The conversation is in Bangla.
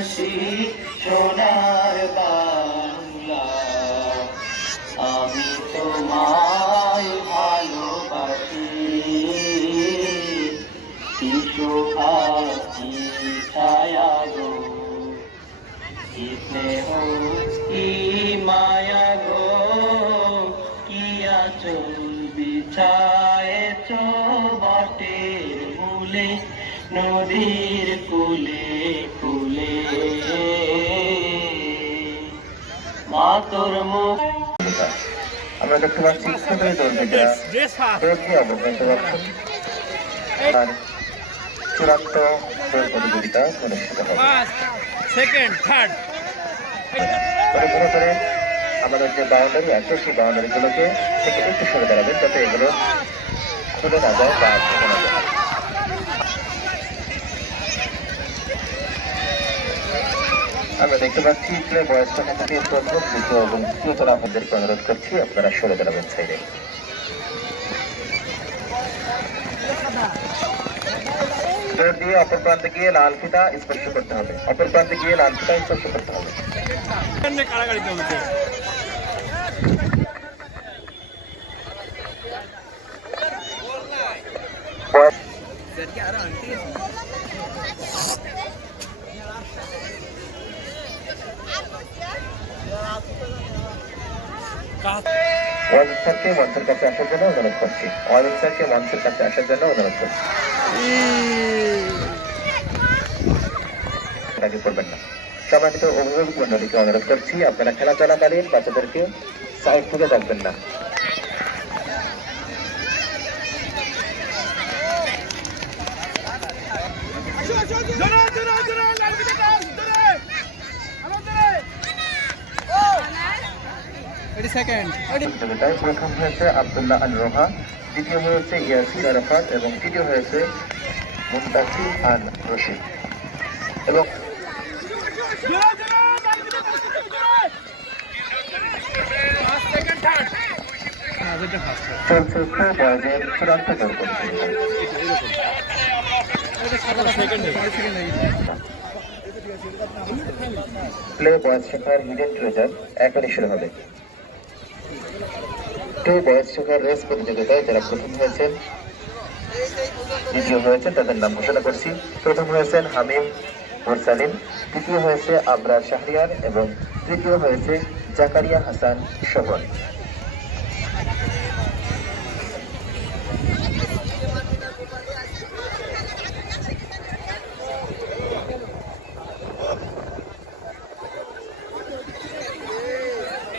ভালোবাসি সোনার বাংলা, আমি তোমায় ভালোবাসি। কি শোভা কি ছায়া গো, কি স্নেহ কি মায়া গো, কি আঁচল বিছায়েছ বটের মূলে, নদীর কূলে কূলে। মা তোর মুখ। আমরা দেখতে পাচ্ছি ছোটই দৌড়বিদরা দৌড়কে অবগত রাখছেন আর চূড়ান্ত দৌড় প্রতিযোগিতা অনুষ্ঠিত হবে। ঘুরে ঘুরে আমাদের যে বাউন্ডারি আছে সেই বাউন্ডারিগুলোকে থেকে একটু সরে দাঁড়াবেন যাতে এগুলো খুলে না যায় বা ভেঙে না যায়। আমরা দেখতে পাচ্ছি প্লে বয়স থেকে প্রথম দ্বিতীয় এবং তৃতীয় আপনাদেরকে অনুরোধ করছি আপনারা সরে দাঁড়াবেন সাইডে। দৌড় দিয়ে অপর প্রান্তে গিয়ে লাল ফিতা স্পর্শ করতে হবে, অপর প্রান্তে গিয়ে লাল ফিতা স্পর্শ করতে হবে। ওয়াজিদ স্যারকে মঞ্চের কাছে আসার জন্য অনুরোধ করছি, ওয়াজিদ স্যারকে মঞ্চের কাছে আসার জন্য অনুরোধ করছি। আগে করবেন না। সম্মানিত অভিভাবক মন্ডলীকে অনুরোধ করছি আপনারা খেলা চলাকালীন বাচ্চাদেরকে সাইড থেকে রাখবেন না। প্রথম হয়েছে আব্দুল্লাহ আল রোহা, দ্বিতীয় হয়েছে ইয়াসির আরাফাত এবং তৃতীয় হয়েছে মুনতাসির আল রশিদ। এবং বয়সের চূড়ান্ত দৌড় প্লে বয়স শেখার হিডেন ট্রেজার এখনই শুরু হবে। টু বয়স শেখার রেস প্রতিযোগিতায় যারা প্রথম হয়েছেন দ্বিতীয় হয়েছেন তাদের নাম ঘোষণা করছি। প্রথম হয়েছেন হামিম মুরসালিম, দ্বিতীয় হয়েছে আবরার শাহরিয়ার এবং তৃতীয় হয়েছে জাকারিয়া হাসান শোভন।